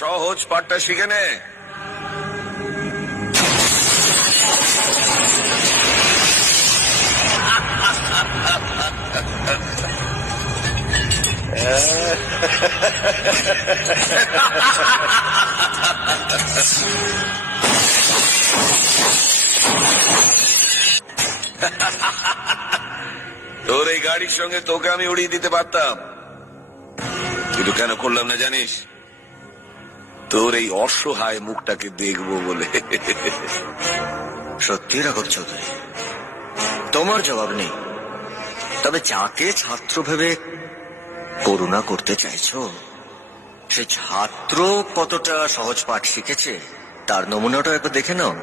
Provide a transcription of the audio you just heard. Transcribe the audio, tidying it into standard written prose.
সহজ পাঠটা শিখে নে। তোর এই গাড়ির সঙ্গে তোকে আমি উড়িয়ে দিতে পারতাম, কিন্তু কেন করলাম না জানিস? তোর এই অসহায় মুখটাকে দেখবো বলে। সত্যি রাঘব চৌধুরী, তোমার জবাব নেই। তবে যাকে ছাত্র ভেবে করুণা করতে চাইছো, সে ছাত্র কতটা সহজ পাঠ শিখেছে তার নমুনাটা একবার দেখে নাও।